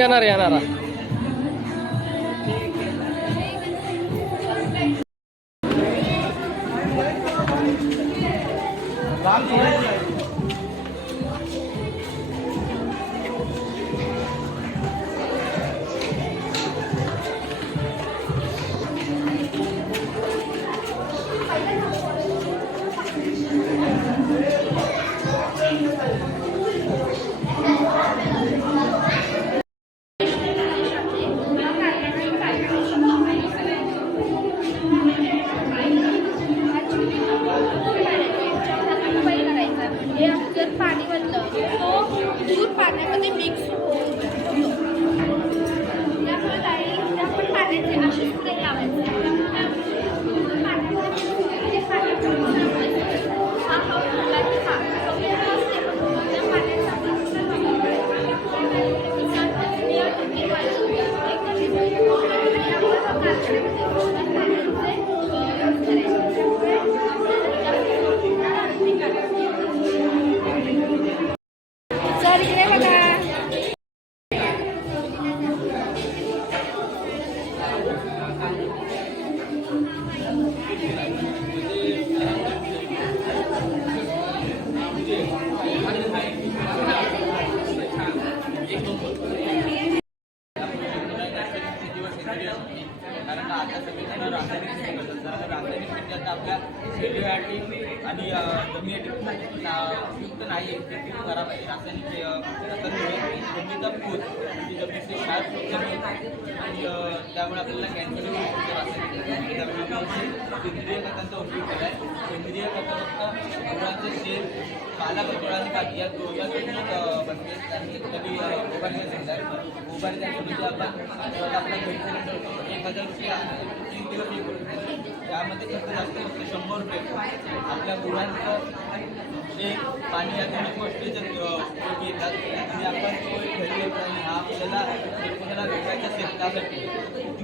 येणार येणार हे जर पाणी घातलं तो दूध पाण्यामध्ये मिक्स होतो त्यामुळे डाळी आपण पाण्याचे असे स्प्रे लावायचे दूध पाण्यामध्ये mix होतं. कारण आता सगळेजण रासायनिक शेती करतात जर रासायनिक शेती आता आपल्या शरीरासाठी आणि अ, नाही आहे ते खराब आहे रासायनिक खतांमुळे जमिनीचा पोत म्हणजे जमिनीचे कमी आणि त्यामुळे आपल्याला कॅन्सर होऊ शकतो रासायनिक आम्ही सेंद्रिय खतांचा उपयोग केला आहे सेंद्रिय खतं फक्त गुरांचं शेण पालापाचोळा आणि काठी या दो या दोन्ही आणि एक हज़ार रुपये तीन दिवस हे करू त्यामध्ये खर्च जास्त नसतो शंभर रुपये आपल्या गुरांचं एक पाणी या दोन्ही गोष्टी जर उपयोगी येतात आणि आपण तो घरी आणि हा आपल्याला एकोणाला विकायच्या शेतासाठी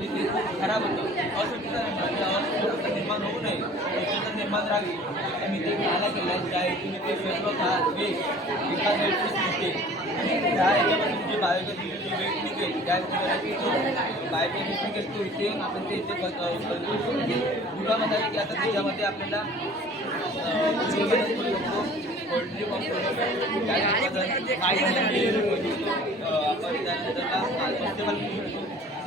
होतं अस्वच्छता म्हणजे अस्वच्छता निर्माण त्या बायोगॅस निघेल तो इथे आपण ते इथे बस- अ, बनवू शकतो गुळामध्ये आहे की आता त्याच्यामध्ये शकतो त्यानंतर